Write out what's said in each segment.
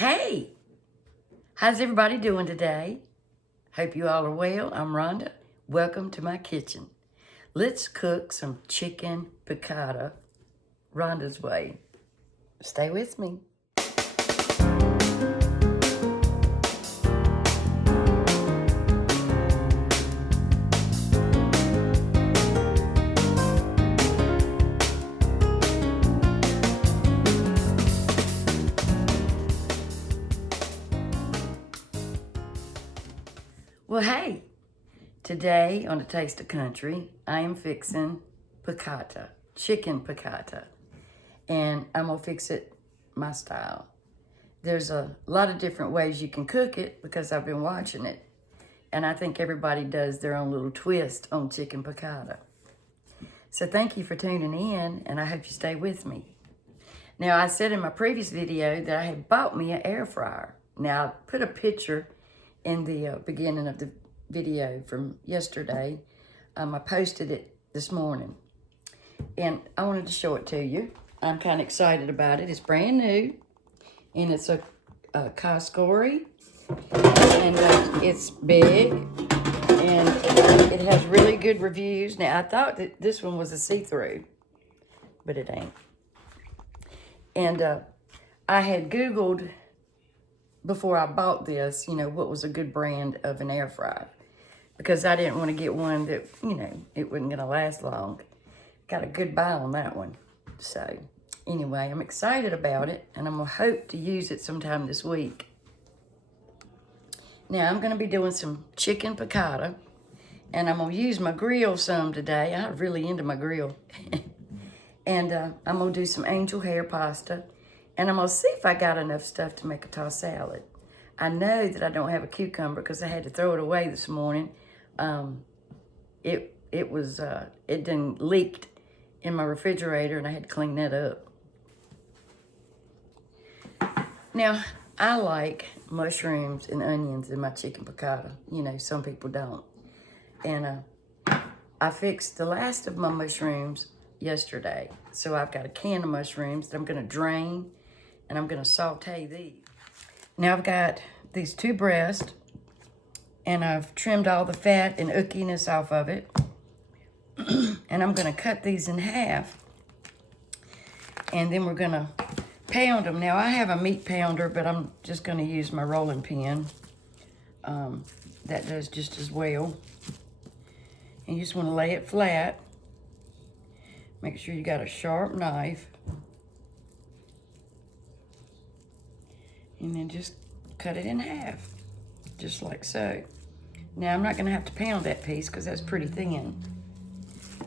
Hey, how's everybody doing today? Hope you all are well. I'm Rhonda. Welcome to my kitchen. Let's cook some chicken piccata Rhonda's way. Stay with me. Well, hey, today on A Taste of Country, I am fixing piccata, chicken piccata, and I'm gonna fix it my style. There's a lot of different ways you can cook it because I've been watching it, and I think everybody does their own little twist on chicken piccata. So thank you for tuning in, and I hope you stay with me. Now, I said in my previous video that I had bought me an air fryer. Now, I put a picture in the beginning of the video from yesterday. I posted it this morning, and I wanted to show it to you. I'm kind of excited about it. It's brand new, and it's a Coscory, and it's big, and it has really good reviews. Now, I thought that this one was a see-through, but it ain't. And I had Googled before I bought this, what was a good brand of an air fryer, because I didn't want to get one that, it wasn't going to last long. Got a good buy on that one. So anyway, I'm excited about it, and I'm going to hope to use it sometime this week. Now, I'm going to be doing some chicken piccata, and I'm going to use my grill some today. I'm really into my grill. And I'm going to do some angel hair pasta. And I'm going to see if I got enough stuff to make a tossed salad. I know that I don't have a cucumber because I had to throw it away this morning. It done leaked in my refrigerator, and I had to clean that up. Now, I like mushrooms and onions in my chicken piccata. Some people don't. And I fixed the last of my mushrooms yesterday. So I've got a can of mushrooms that I'm going to drain, and I'm going to saute these. Now I've got these two breasts, and I've trimmed all the fat and ookiness off of it. And I'm going to cut these in half, and then we're going to pound them. Now I have a meat pounder, but I'm just going to use my rolling pin. That does just as well. And you just want to lay it flat. Make sure you got a sharp knife. And then just cut it in half, just like so. Now, I'm not gonna have to pound that piece because that's pretty thin.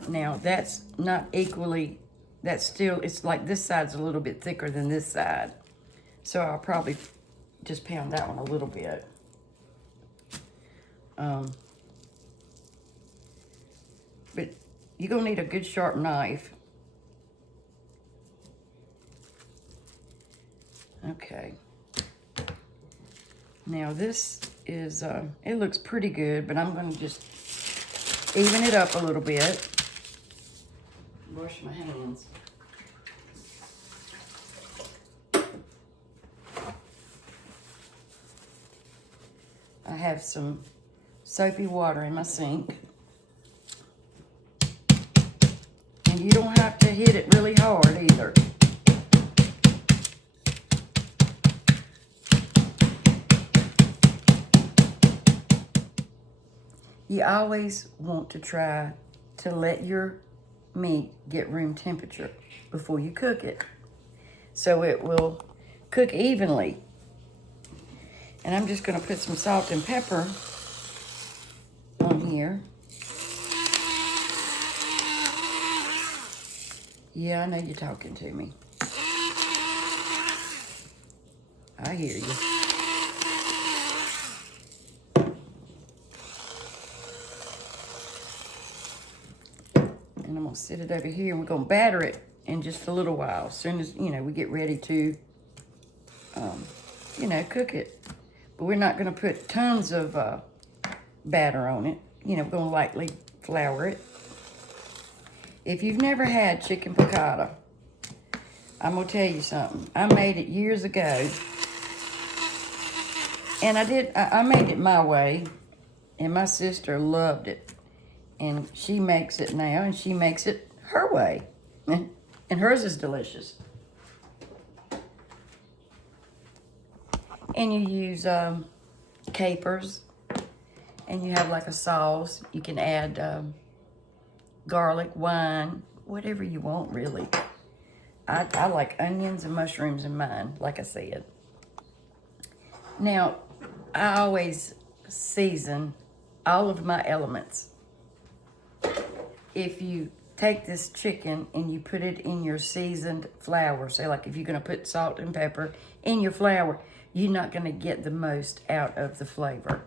Now, that's not equally, it's like this side's a little bit thicker than this side. So I'll probably just pound that one a little bit. But you're gonna need a good sharp knife. Okay. Now this is, it looks pretty good, but I'm gonna just even it up a little bit. Wash my hands. I have some soapy water in my sink. And you don't have to hit it really hard either. You always want to try to let your meat get room temperature before you cook it, so it will cook evenly. And I'm just going to put some salt and pepper on here. Yeah, I know you're talking to me. I hear you. And I'm gonna set it over here, and we're gonna batter it in just a little while. As soon as, we get ready to, cook it. But we're not gonna put tons of batter on it. We're gonna lightly flour it. If you've never had chicken piccata, I'm gonna tell you something. I made it years ago, And I made it my way, and my sister loved it. And she makes it now, and she makes it her way. And hers is delicious. And you use capers, and you have like a sauce. You can add garlic, wine, whatever you want, really. I like onions and mushrooms in mine, like I said. Now, I always season all of my elements. If you take this chicken and you put it in your seasoned flour, say like if you're going to put salt and pepper in your flour, you're not going to get the most out of the flavor.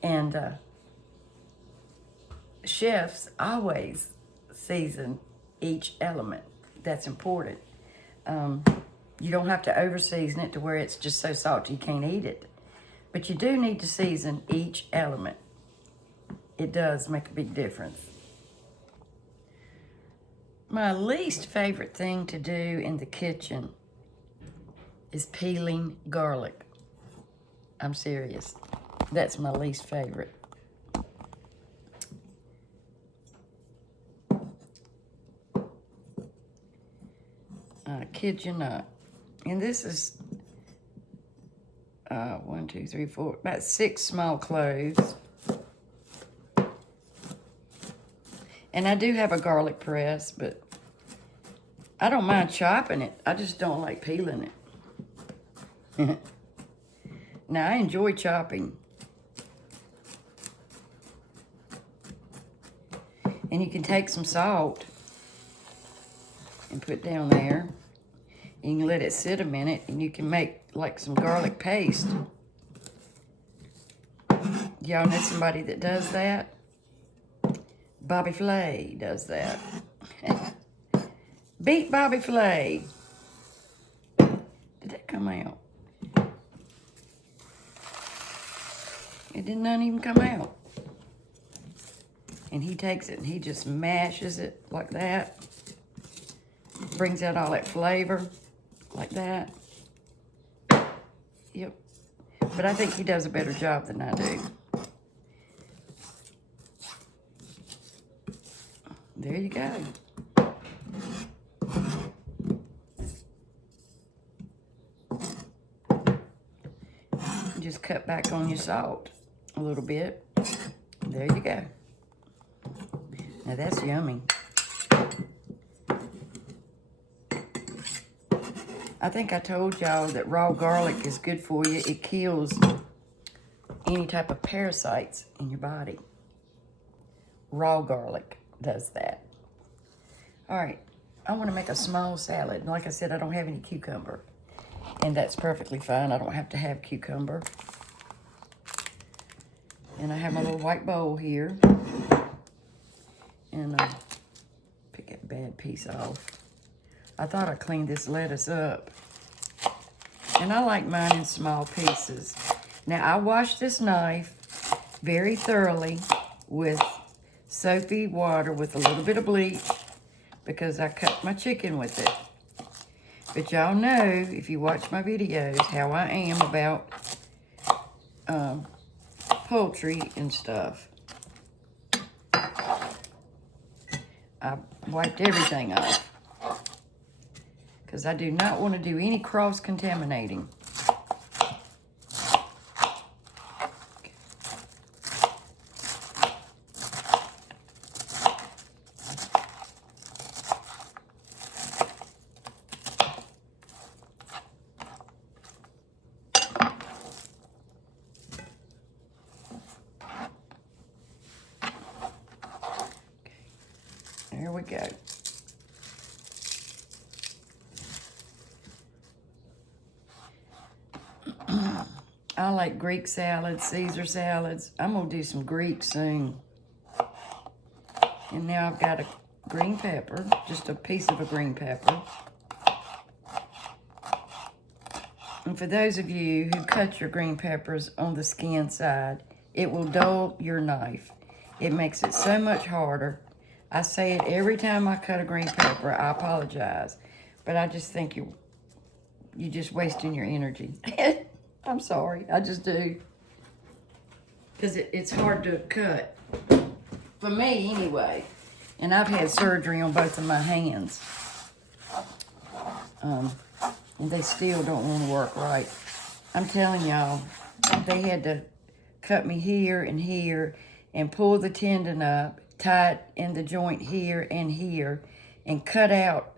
And chefs always season each element. That's important. You don't have to over season it to where it's just so salty you can't eat it. But you do need to season each element. It does make a big difference. My least favorite thing to do in the kitchen is peeling garlic. I'm serious. That's my least favorite. I kid you not. And this is 1, 2, 3, 4, about 6 small cloves. And I do have a garlic press, but I don't mind chopping it. I just don't like peeling it. Now, I enjoy chopping. And you can take some salt and put down there. You can let it sit a minute, and you can make like some garlic paste. Y'all know somebody that does that? Bobby Flay does that. Beat Bobby Flay. Did that come out? It did not even come out. And he takes it and he just mashes it like that. Brings out all that flavor like that. Yep. But I think he does a better job than I do. There you go. Just cut back on your salt a little bit. There you go. Now that's yummy. I think I told y'all that raw garlic is good for you. It kills any type of parasites in your body. Raw garlic does that. All right, I want to make a small salad. And like I said, I don't have any cucumber. And that's perfectly fine. I don't have to have cucumber. And I have my little white bowl here. And pick that bad piece off. I thought I cleaned this lettuce up. And I like mine in small pieces. Now, I washed this knife very thoroughly with soapy water with a little bit of bleach because I cut my chicken with it. But y'all know, if you watch my videos, how I am about poultry and stuff. I wiped everything off because I do not want to do any cross-contaminating. There we go. I like Greek salads, Caesar salads. I'm going to do some Greek soon. And now I've got a green pepper, just a piece of a green pepper. And for those of you who cut your green peppers on the skin side, it will dull your knife. It makes it so much harder. I say it every time I cut a green pepper. I apologize. But I just think you're just wasting your energy. I'm sorry, I just do. Because it's hard to cut. For me, anyway. And I've had surgery on both of my hands. And they still don't want to work right. I'm telling y'all, they had to cut me here and pull the tendon up, tie it in the joint here and cut out,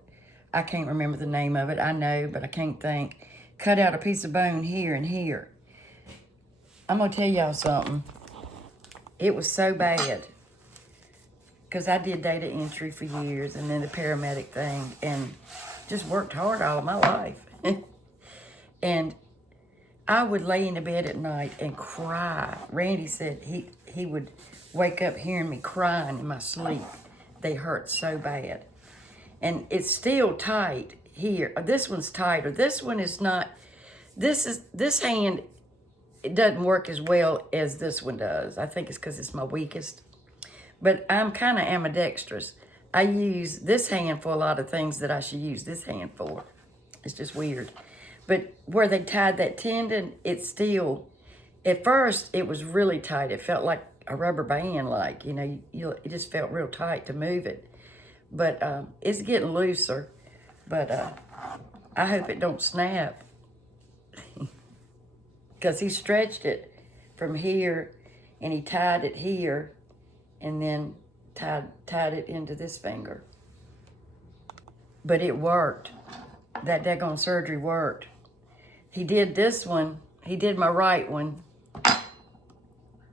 I can't remember the name of it, I know, but I can't think. Cut out a piece of bone here and here. I'm gonna tell y'all something. It was so bad. Because I did data entry for years and then the paramedic thing and just worked hard all of my life. And I would lay in the bed at night and cry. Randy said he would wake up hearing me crying in my sleep. They hurt so bad. And it's still tight here. This one's tighter. This one is not. This hand, it doesn't work as well as this one does. I think it's because it's my weakest. But I'm kind of ambidextrous. I use this hand for a lot of things that I should use this hand for. It's just weird. But where they tied that tendon, it's still, at first, it was really tight. It felt like a rubber band, like, you know, it just felt real tight to move it. But it's getting looser. But I hope it don't snap. Because he stretched it from here, and he tied it here, and then tied it into this finger. But it worked. That daggone surgery worked. He did this one. He did my right one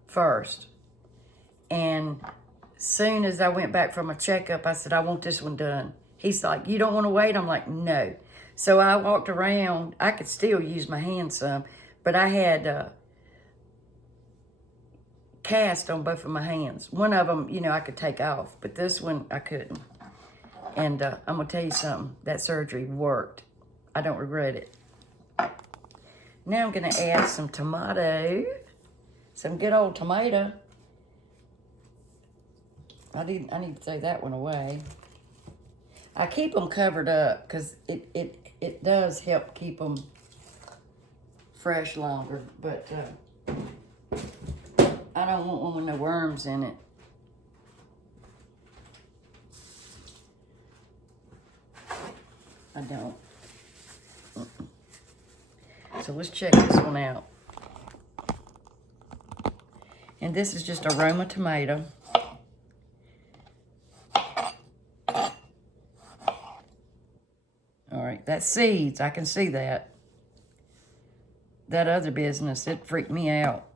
first. And soon as I went back for my checkup, I said, I want this one done. He's like, you don't want to wait? I'm like, no. So I walked around. I could still use my hand some, but I had cast on both of my hands. One of them, you know, I could take off, but this one I couldn't. And I'm going to tell you something. That surgery worked. I don't regret it. Now I'm going to add some tomato. Some good old tomato. I need to throw that one away. I keep them covered up because it does help keep them fresh longer. But I don't want one with no worms in it. I don't. So let's check this one out. And this is just aroma tomato. All right, that's seeds. I can see that. That other business, it freaked me out.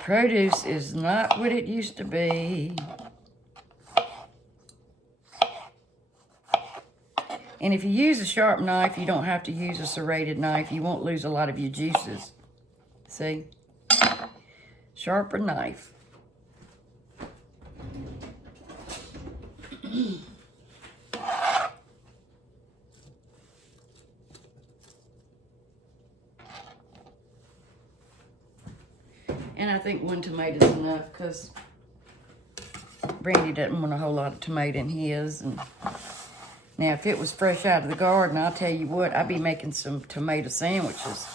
Produce is not what it used to be. And if you use a sharp knife, you don't have to use a serrated knife. You won't lose a lot of your juices. See? Sharper knife. And I think one tomato is enough because Brandy doesn't want a whole lot of tomato in his. And now, if it was fresh out of the garden, I'll tell you what, I'd be making some tomato sandwiches.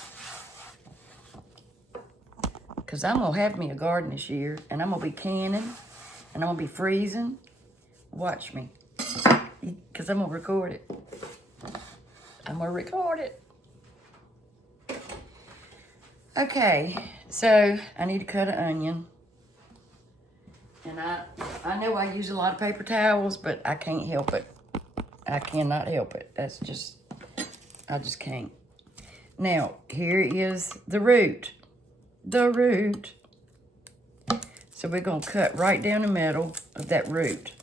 Because I'm going to have me a garden this year, and I'm going to be canning, and I'm going to be freezing. Watch me. Because I'm going to record it. I'm going to record it. Okay, so I need to cut an onion. And I know I use a lot of paper towels, but I can't help it. I cannot help it. That's just, I just can't. Now, here is the root. The root. So we're going to cut right down the middle of that root.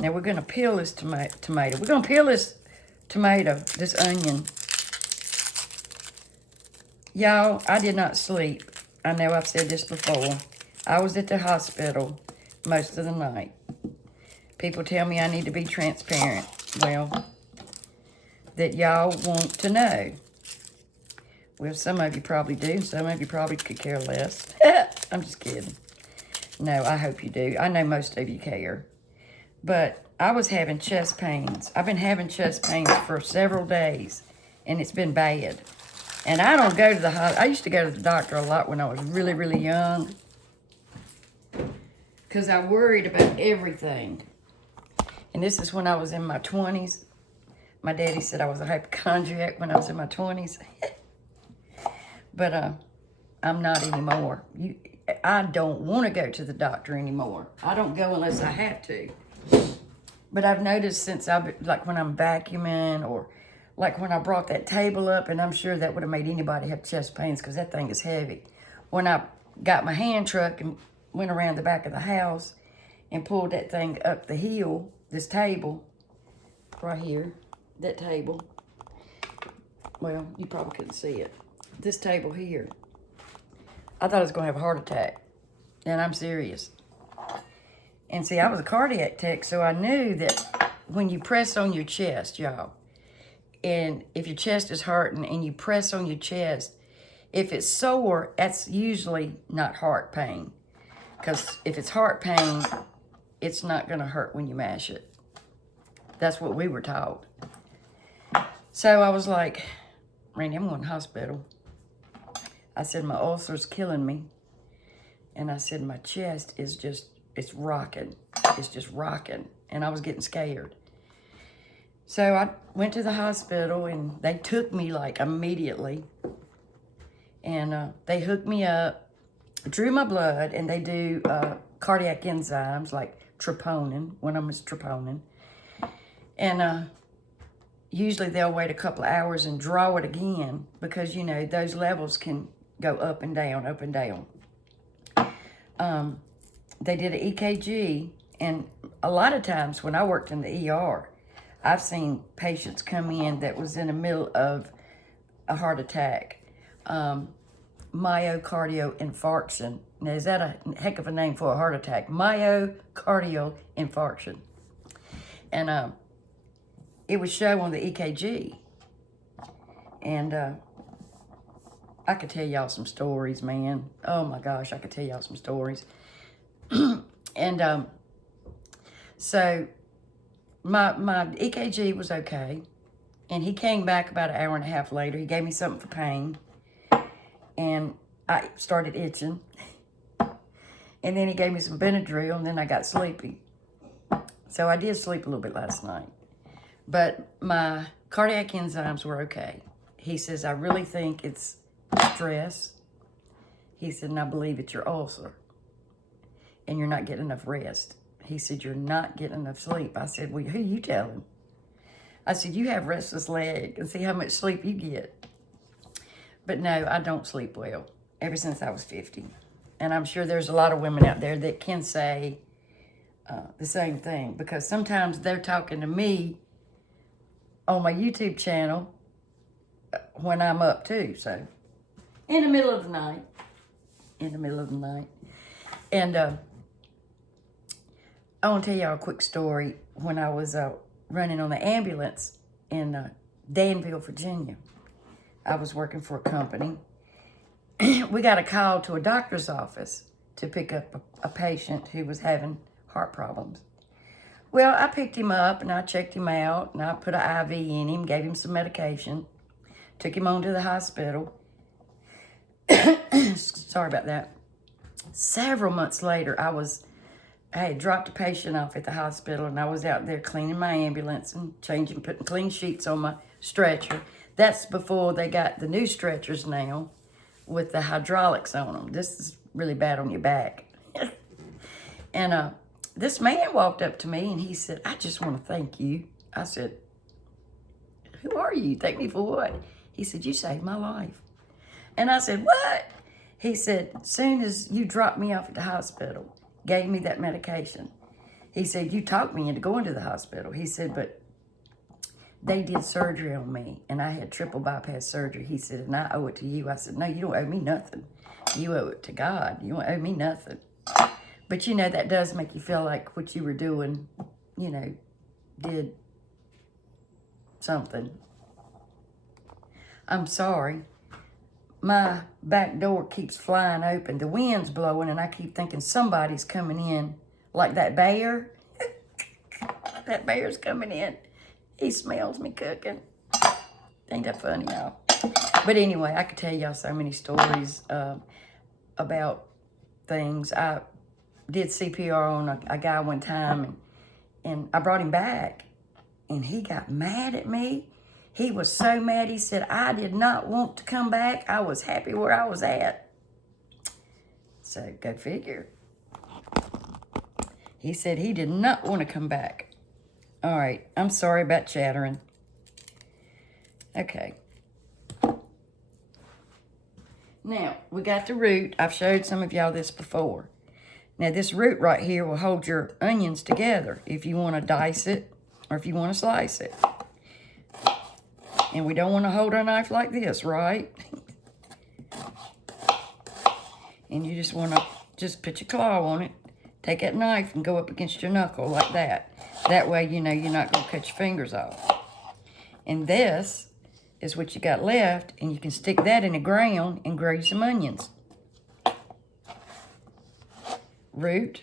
Now we're going to peel this tomato. We're going to peel this tomato, this onion. Y'all, I did not sleep. I know I've said this before. I was at the hospital most of the night. People tell me I need to be transparent. Well, that y'all want to know. Well, some of you probably do. Some of you probably could care less. I'm just kidding. No, I hope you do. I know most of you care. But I was having chest pains. I've been having chest pains for several days, and it's been bad. And I don't go to the hospital. I used to go to the doctor a lot when I was really, really young, because I worried about everything. And this is when I was in my 20s. My daddy said I was a hypochondriac when I was in my 20s. But I'm not anymore. I don't want to go to the doctor anymore. I don't go unless I have to. But I've noticed since like when I'm vacuuming, or like when I brought that table up, and I'm sure that would have made anybody have chest pains because that thing is heavy. When I got my hand truck and went around the back of the house and pulled that thing up the hill, this table right here, that table, well, you probably couldn't see it. This table here, I thought I was going to have a heart attack, and I'm serious. And see, I was a cardiac tech, so I knew that when you press on your chest, y'all, and if your chest is hurting and you press on your chest, if it's sore, that's usually not heart pain. Because if it's heart pain, it's not going to hurt when you mash it. That's what we were taught. So I was like, Randy, I'm going to the hospital. I said, my ulcer's killing me. And I said, my chest is just, it's rocking. It's just rocking. And I was getting scared. So I went to the hospital, and they took me like immediately. And they hooked me up, drew my blood, and they do cardiac enzymes like troponin. One of them is troponin. And usually they'll wait a couple of hours and draw it again because, you know, those levels can go up and down, up and down. They did an EKG, and a lot of times when I worked in the ER, I've seen patients come in that was in the middle of a heart attack, myocardial infarction. Now, is that a heck of a name for a heart attack? Myocardial infarction. And it would show on the EKG. And I could tell y'all some stories, man. Oh my gosh, I could tell y'all some stories. And so my EKG was okay. And he came back about an hour and a half later. He gave me something for pain. And I started itching. And then he gave me some Benadryl, and then I got sleepy. So I did sleep a little bit last night. But my cardiac enzymes were okay. He says, I really think it's stress. He said, and I believe it's your ulcer. And you're not getting enough rest. He said, you're not getting enough sleep. I said, well, who you telling? I said, you have restless leg and see how much sleep you get. But no, I don't sleep well ever since I was 50. And I'm sure there's a lot of women out there that can say the same thing, because sometimes they're talking to me on my YouTube channel when I'm up too. So in the middle of the night, And I want to tell y'all a quick story. When I was running on the ambulance in Danville, Virginia, I was working for a company. We got a call to a doctor's office to pick up a patient who was having heart problems. Well, I picked him up and I checked him out, and I put an IV in him, gave him some medication, took him on to the hospital. Sorry about that. Several months later, I had dropped a patient off at the hospital, and I was out there cleaning my ambulance and changing, putting clean sheets on my stretcher. That's before they got the new stretchers now with the hydraulics on them. This is really bad on your back. And this man walked up to me and he said, I just want to thank you. I said, who are you? Thank me for what? He said, you saved my life. And I said, what? He said, as soon as you dropped me off at the hospital, gave me that medication, he said, you talked me into going to the hospital. He said, but they did surgery on me, and I had triple bypass surgery. He said, and I owe it to you. I said, no, you don't owe me nothing. You owe it to God. You don't owe me nothing. But, you know, that does make you feel like what you were doing, you know, did something. I'm sorry. my back door keeps flying open. The wind's blowing, and I keep thinking somebody's coming in, like that bear. That bear's coming in. He smells me cooking. Ain't that funny, y'all? But anyway, I could tell y'all so many stories about things. I did CPR on a guy one time, and I brought him back, and he got mad at me. He was so mad. He said, I did not want to come back. I was happy where I was at. So, go figure. He said he did not want to come back. All right, I'm sorry about chattering. Okay. Now, we got the root. I've showed some of y'all this before. Now, this root right here will hold your onions together if you want to dice it or if you want to slice it. And we don't want to hold our knife like this, right? And you just want to just put your claw on it. Take that knife and go up against your knuckle like that. That way, you know, you're not going to cut your fingers off. And this is what you got left, and you can stick that in the ground and grow you some onions. Root.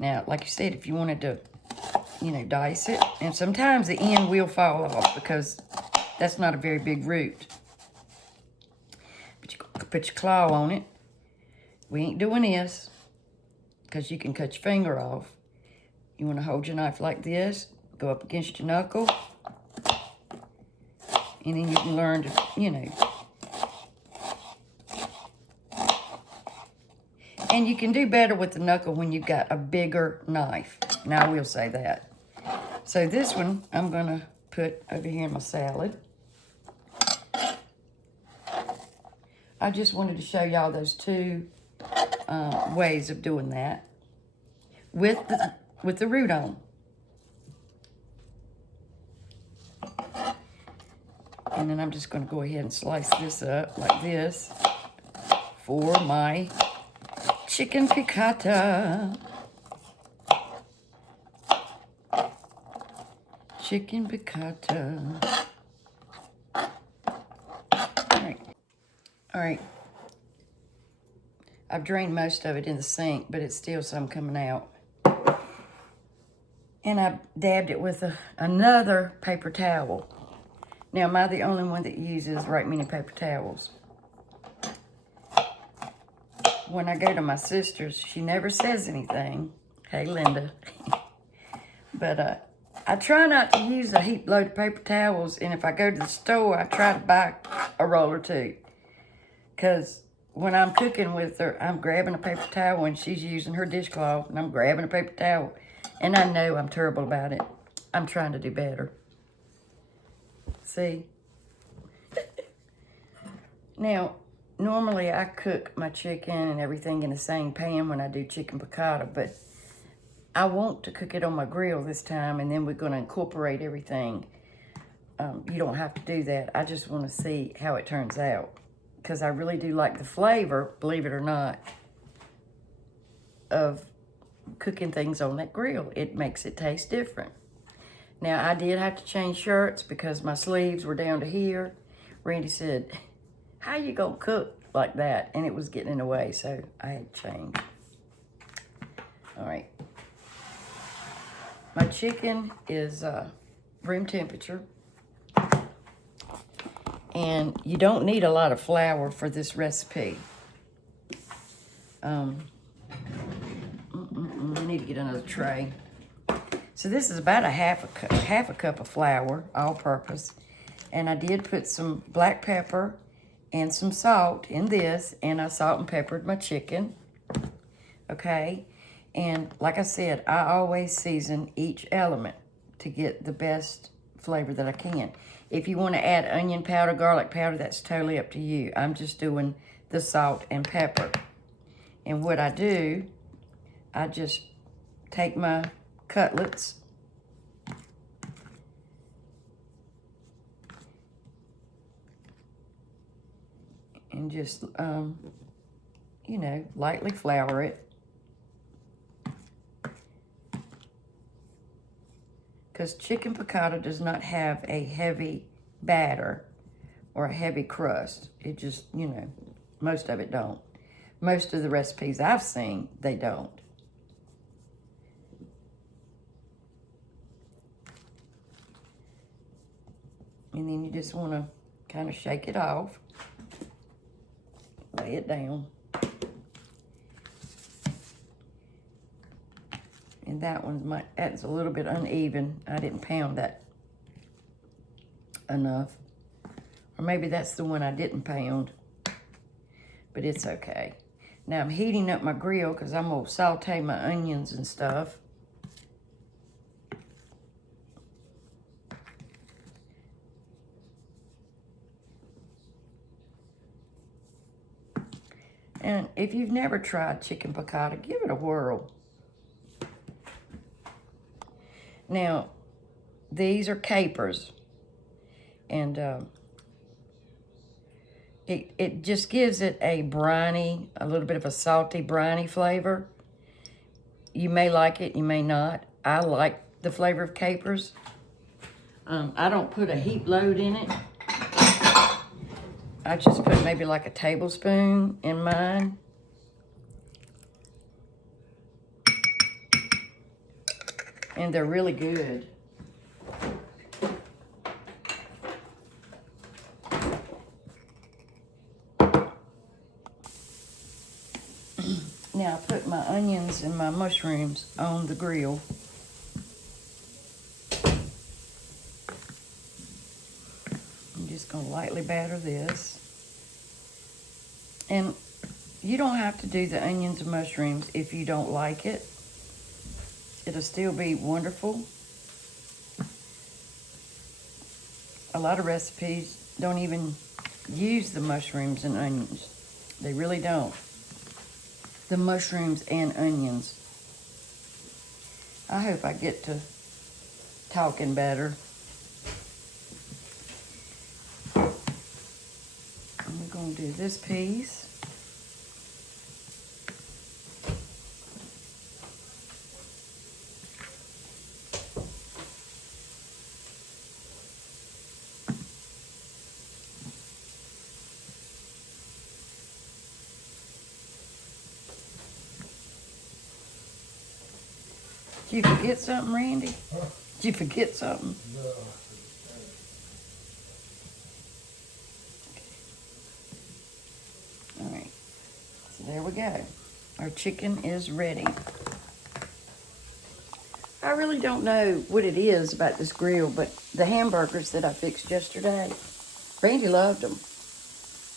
Now, like you said, if you wanted to, you know, dice it, and sometimes the end will fall off because that's not a very big root. But you put your claw on it. We ain't doing this because you can cut your finger off. You want to hold your knife like this, go up against your knuckle, and then you can learn to, you know. And you can do better with the knuckle when you've got a bigger knife. Now, I will say that. So this one, I'm going to put over here in my salad. I just wanted to show y'all those two ways of doing that with the root on. And then I'm just going to go ahead and slice this up like this for my chicken piccata. Chicken piccata. All right. I've drained most of it in the sink, but it's still some coming out. And I dabbed it with another paper towel. Now, am I the only one that uses right many paper towels? When I go to my sister's, she never says anything. Hey, Linda. But I try not to use a heap load of paper towels, and if I go to the store, I try to buy a roll or two. Because when I'm cooking with her, I'm grabbing a paper towel and she's using her dishcloth, and I'm grabbing a paper towel. And I know I'm terrible about it. I'm trying to do better. See? Now, normally I cook my chicken and everything in the same pan when I do chicken piccata, but I want to cook it on my grill this time, and then we're going to incorporate everything. You don't have to do that. I just want to see how it turns out, because I really do like the flavor, believe it or not, of cooking things on that grill. It makes it taste different. Now, I did have to change shirts because my sleeves were down to here. Randy said, how you gonna cook like that? And it was getting in the way, so I had to change. All right. My chicken is room temperature. And you don't need a lot of flour for this recipe. I need to get another tray. So this is about half a cup of flour, all purpose. And I did put some black pepper and some salt in this, and I salt and peppered my chicken. Okay? And like I said, I always season each element to get the best flavor that I can. If you want to add onion powder, garlic powder, that's totally up to you. I'm just doing the salt and pepper. And what I do, I just take my cutlets and just, you know, lightly flour it. Because chicken piccata does not have a heavy batter or a heavy crust. It just, you know, Most of it don't. Most of the recipes I've seen, they don't. And then you just want to kind of shake it off. Lay it down. And that's a little bit uneven. I didn't pound that enough. Or maybe that's the one I didn't pound. But it's okay. Now I'm heating up my grill because I'm going to saute my onions and stuff. And if you've never tried chicken piccata, give it a whirl. Now, these are capers. And it just gives it a briny, a little bit of a salty, briny flavor. You may like it, you may not. I like the flavor of capers. I don't put a heap load in it. I just put maybe like a tablespoon in mine. And they're really good. Now I put my onions and my mushrooms on the grill. I'm just gonna lightly batter this. And you don't have to do the onions and mushrooms if you don't like it. It'll still be wonderful. A lot of recipes don't even use the mushrooms and onions. They really don't. The mushrooms and onions. I hope I get to talking better. And we're going to do this piece. Did you forget something, Randy? Huh? Did you forget something? No. All right, so there we go. Our chicken is ready. I really don't know what it is about this grill, but the hamburgers that I fixed yesterday, Randy loved them.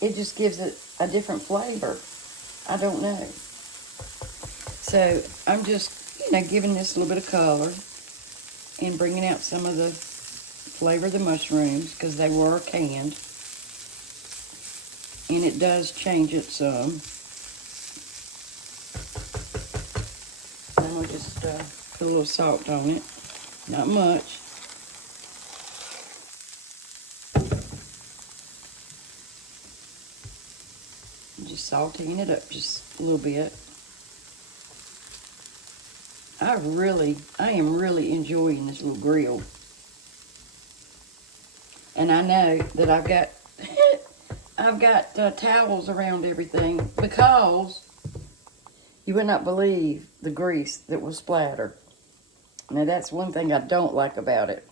It just gives it a different flavor. I don't know. So I'm just, giving this a little bit of color and bringing out some of the flavor of the mushrooms because they were canned. And it does change it some. I'm going to just put a little salt on it. Not much. Just salting it up just a little bit. I am really enjoying this little grill. And I know that I've got towels around everything because you would not believe the grease that will splatter. Now that's one thing I don't like about it.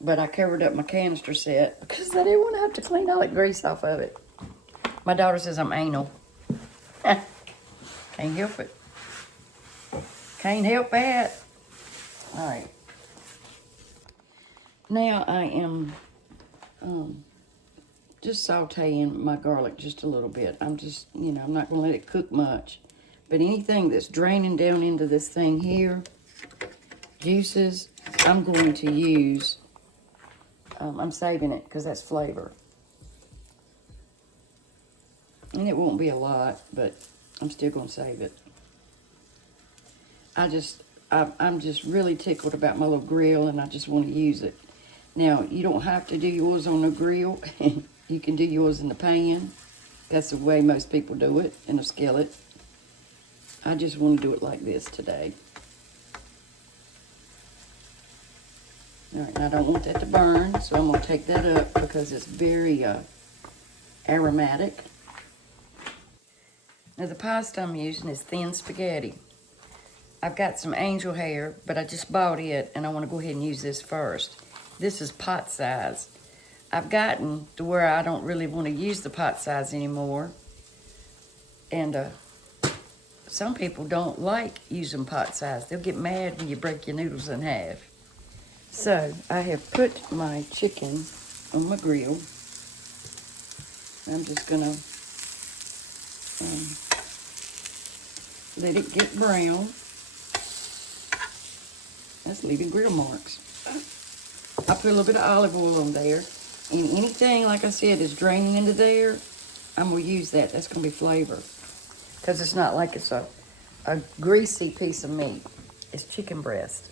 But I covered up my canister set because I didn't want to have to clean all that grease off of it. My daughter says I'm anal. Can't help it. Can't help that. All right. Now I am just sauteing my garlic just a little bit. I'm just, I'm not going to let it cook much. But anything that's draining down into this thing here, juices, I'm going to use. I'm saving it because that's flavor. And it won't be a lot, but I'm still going to save it. I'm just really tickled about my little grill, and I just want to use it. Now, you don't have to do yours on the grill. You can do yours in the pan. That's the way most people do it, in a skillet. I just want to do it like this today. All right, and I don't want that to burn, so I'm going to take that up because it's very aromatic. Now the pasta I'm using is thin spaghetti. I've got some angel hair, but I just bought it and I want to go ahead and use this first. This is pot size. I've gotten to where I don't really want to use the pot size anymore. And some people don't like using pot size. They'll get mad when you break your noodles in half. So I have put my chicken on my grill. I'm just gonna let it get brown. That's leaving grill marks. I put a little bit of olive oil on there. And anything, like I said, is draining into there, I'm gonna use that. That's gonna be flavor. Because it's not like it's a greasy piece of meat. It's chicken breast.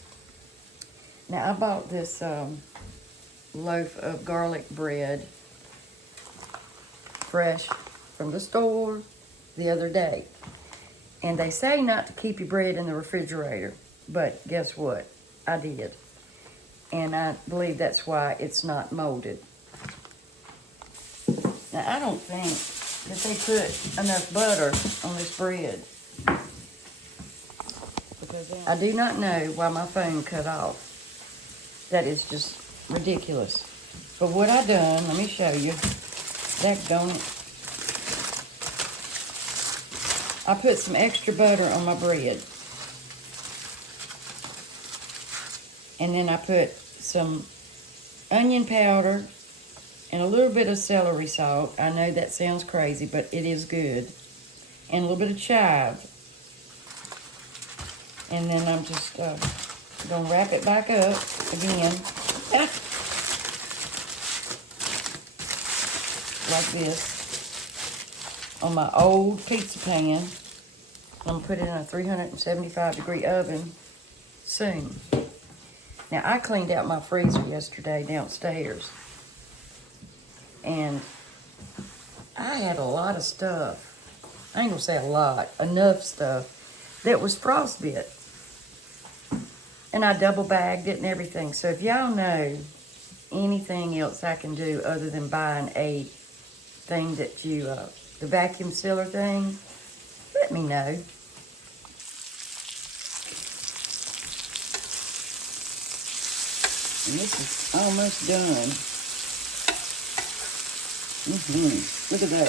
Now I bought this loaf of garlic bread fresh from the store the other day. And they say not to keep your bread in the refrigerator, but guess what? I did. And I believe that's why it's not molded. Now I don't think that they put enough butter on this bread. Because I do not know why my phone cut off. That is just ridiculous. But what I done, let me show you. Daggone it. I put some extra butter on my bread. And then I put some onion powder and a little bit of celery salt. I know that sounds crazy, but it is good. And a little bit of chive. And then I'm just going to wrap it back up again. Like this. On my old pizza pan. I'm going to put it in a 375-degree oven soon. Now, I cleaned out my freezer yesterday downstairs. And I had a lot of stuff. I ain't going to say a lot. Enough stuff that was frostbit. And I double bagged it and everything. So if y'all know anything else I can do other than buying a thing that you, the vacuum sealer thing, let me know. And this is almost done. Look at that.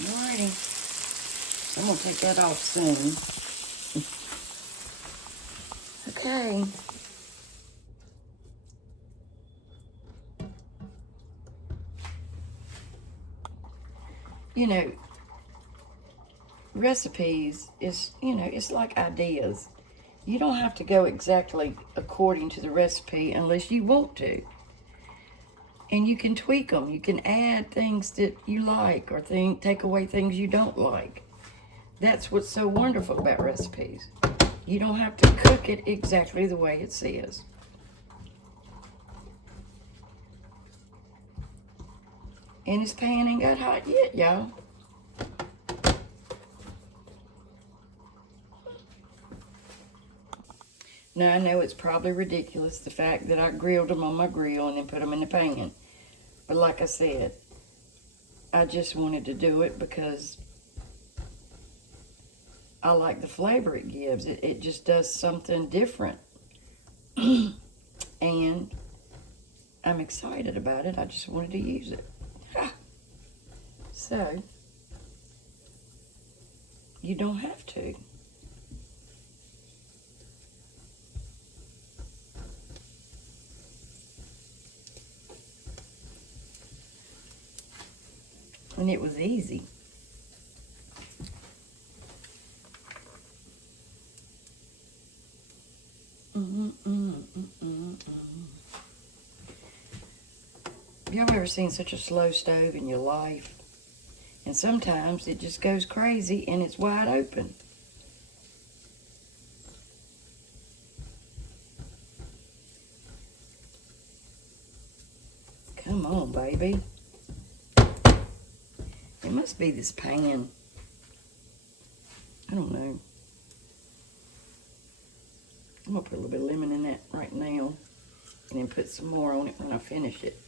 Alrighty. I'm going to take that off soon. Okay. You know, recipes is, it's like ideas. You don't have to go exactly according to the recipe unless you want to. And you can tweak them. You can add things that you like or take away things you don't like. That's what's so wonderful about recipes. You don't have to cook it exactly the way it says. And this pan ain't got hot yet, y'all. Now, I know it's probably ridiculous, the fact that I grilled them on my grill and then put them in the pan. But like I said, I just wanted to do it because I like the flavor it gives. It just does something different. And I'm excited about it. I just wanted to use it. So, you don't have to. And it was easy. Y'all ever seen such a slow stove in your life? And sometimes it just goes crazy and it's wide open. Come on, baby. It must be this pan. I don't know. I'm going to put a little bit of lemon in that right now. And then put some more on it when I finish it.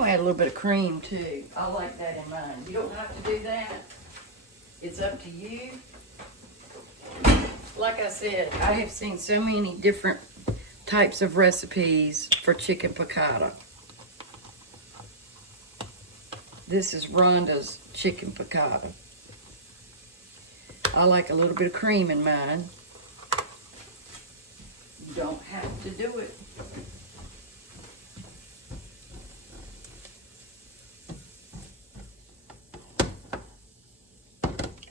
gonna add a little bit of cream too. I like that in mine. You don't have to do that. It's up to you. Like I said, I have seen so many different types of recipes for chicken piccata. This is Rhonda's chicken piccata. I like a little bit of cream in mine. You don't have to do it.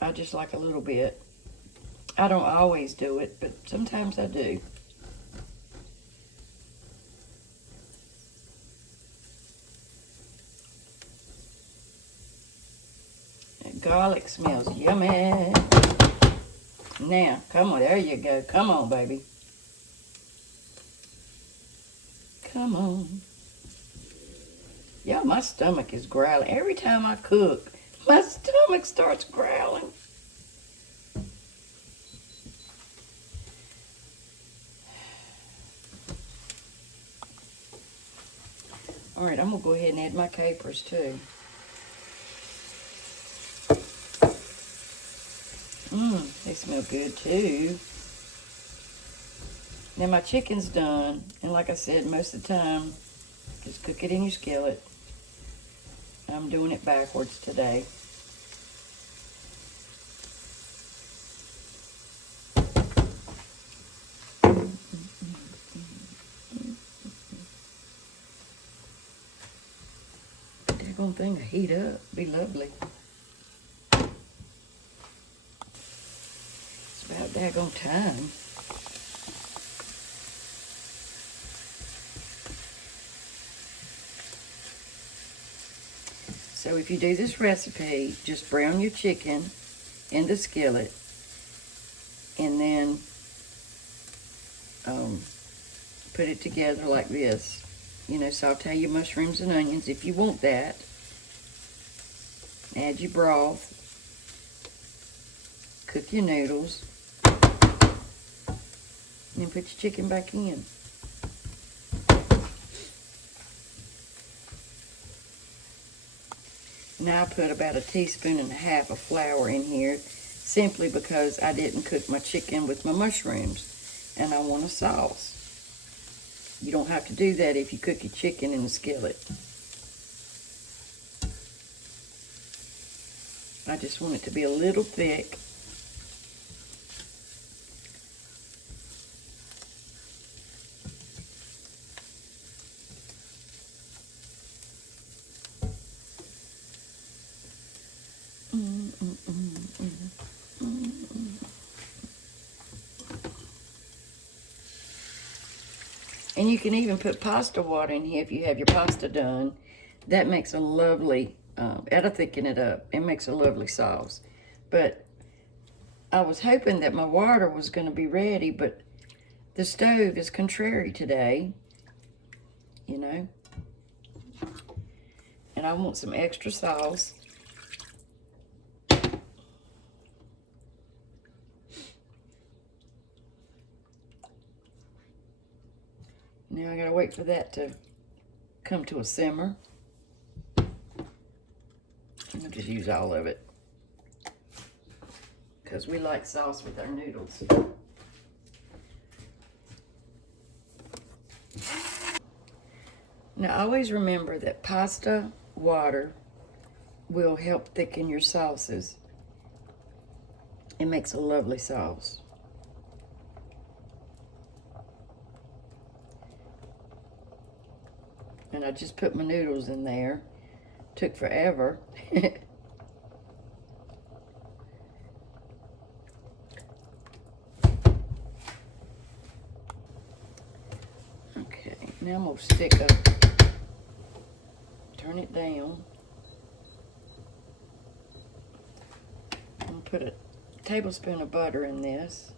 I just like a little bit. I don't always do it, but sometimes I do. That garlic smells yummy. Now, come on, there you go. Come on, baby. Come on. Yeah, my stomach is growling. Every time I cook, my stomach starts growling. All right, I'm gonna go ahead and add my capers too. They smell good too. Now my chicken's done, and like I said, most of the time, just cook it in your skillet. I'm doing it backwards today. Daggone thing to heat up, be lovely. It's about daggone time. So if you do this recipe, just brown your chicken in the skillet, and then put it together like this. You know, saute your mushrooms and onions if you want that. Add your broth. Cook your noodles. And then put your chicken back in. Now I put about 1.5 teaspoons of flour in here, simply because I didn't cook my chicken with my mushrooms, and I want a sauce. You don't have to do that if you cook your chicken in the skillet. I just want it to be a little thick. And you can even put pasta water in here if you have your pasta done. That makes a lovely, that'll thicken it up. It makes a lovely sauce. But I was hoping that my water was going to be ready, but the stove is contrary today, you know. And I want some extra sauce. Now I gotta wait for that to come to a simmer. I'll just use all of it, because we like sauce with our noodles. Now always remember that pasta water will help thicken your sauces. It makes a lovely sauce. And I just put my noodles in there. Took forever. Okay, now I'm gonna turn it down. I'm gonna put a tablespoon of butter in this.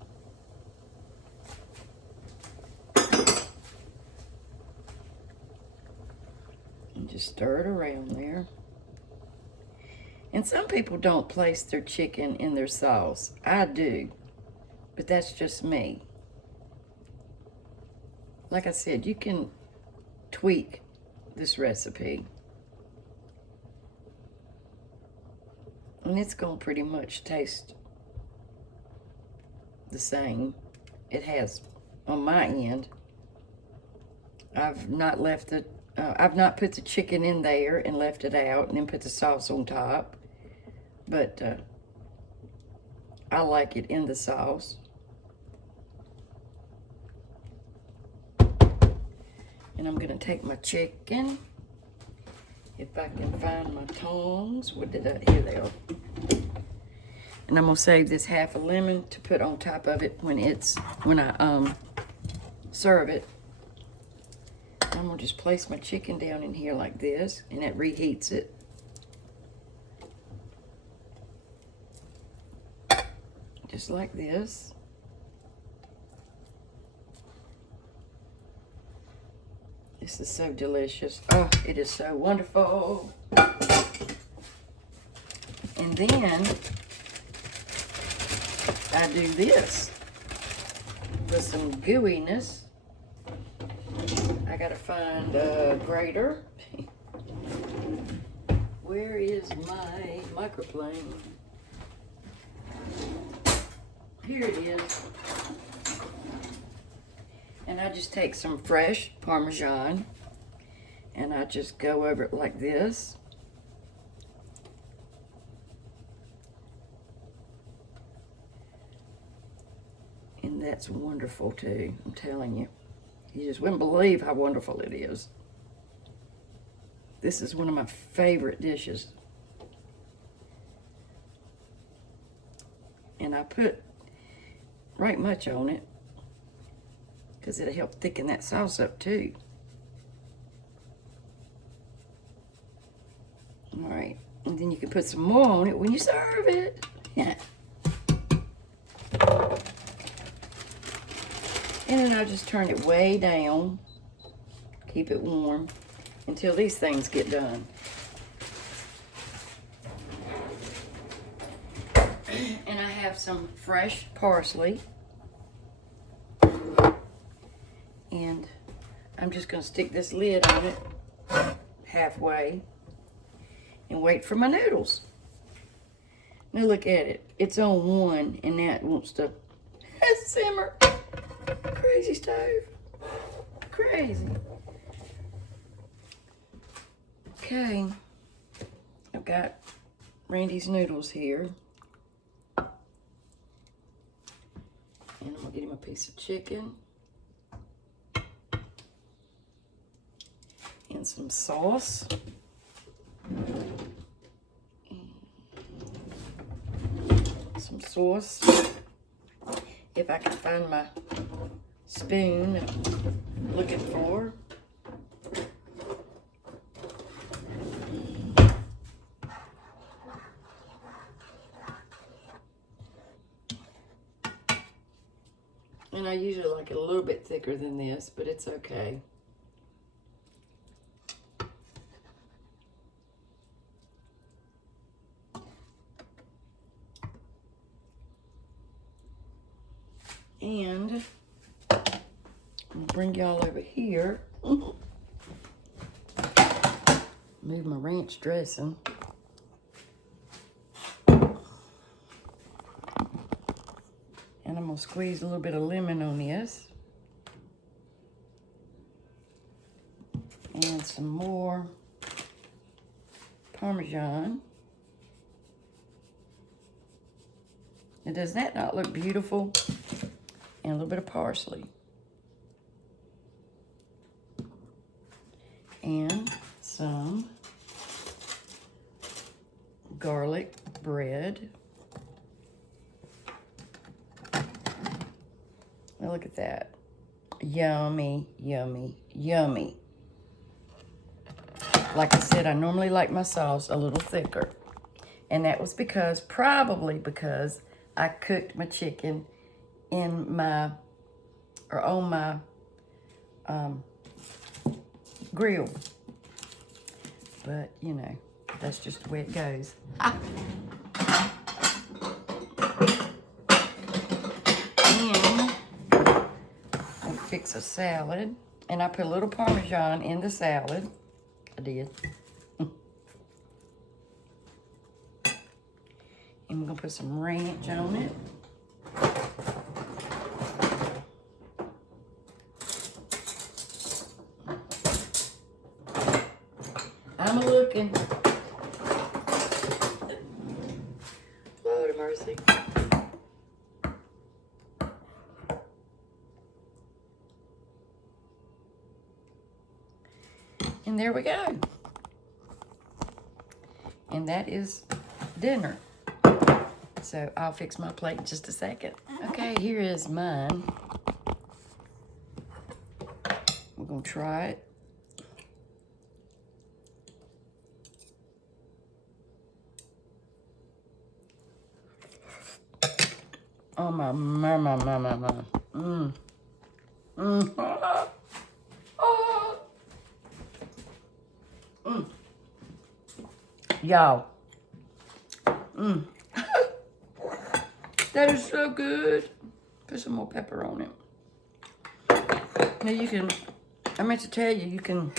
And just stir it around there. And some people don't place their chicken in their sauce. I do, but that's just me. Like I said, you can tweak this recipe. And it's going to pretty much taste the same. It has on my end. I've not left it, I've not put the chicken in there and left it out and then put the sauce on top. But I like it in the sauce. And I'm gonna take my chicken. If I can find my tongs. What did I, here they are. And I'm gonna save this half a lemon to put on top of it when I serve it. I'm gonna just place my chicken down in here like this, and it reheats it. Just like this. This is so delicious. Oh, it is so wonderful. And then I do this for some gooiness. I gotta find a grater. Where is my microplane? Here it is. And I just take some fresh Parmesan and I just go over it like this. And that's wonderful too, I'm telling you. You just wouldn't believe how wonderful it is. This is one of my favorite dishes. And I put right much on it because it'll help thicken that sauce up too. All right, and then you can put some more on it when you serve it. Yeah. And then I just turn it way down, keep it warm until these things get done. And I have some fresh parsley. And I'm just gonna stick this lid on it halfway and wait for my noodles. Now look at it. It's on one and now it wants to simmer. Crazy stove. Crazy. Okay. I've got Randy's noodles here. And I'm gonna get him a piece of chicken. And some sauce. Some sauce. If I can find my spoon I'm looking for. And I usually like it a little bit thicker than this, but it's okay. And I'll bring y'all over here. Move my ranch dressing. And I'm gonna squeeze a little bit of lemon on this. And some more Parmesan. Now, does that not look beautiful? And a little bit of parsley. And some garlic bread. Now look at that. Yummy, yummy, yummy. Like I said, I normally like my sauce a little thicker. And that was probably because I cooked my chicken in my, or on my grill. But, you know, that's just the way it goes. And I fix a salad. And I put a little Parmesan in the salad. I did. And we're gonna put some ranch on it. I'm looking. Lord of mercy. And there we go. And that is dinner. So I'll fix my plate in just a second. Okay, here is mine. We're gonna try it. Oh my. Y'all. That is so good. Put some more pepper on it. Now you can, I meant to tell you, you can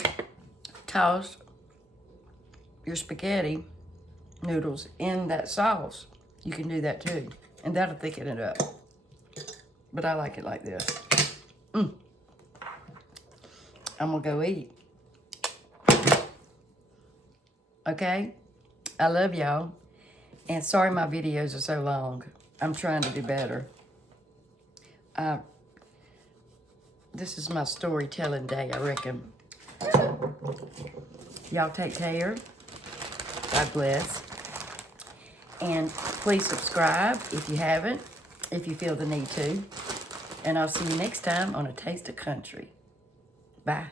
toss your spaghetti noodles in that sauce. You can do that too. And that'll thicken it up. But I like it like this. I'm gonna go eat. Okay? I love y'all. And sorry my videos are so long. I'm trying to do better. This is my storytelling day, I reckon. Y'all take care. God bless. And please subscribe if you haven't, if you feel the need to. And I'll see you next time on A Taste of Country. Bye.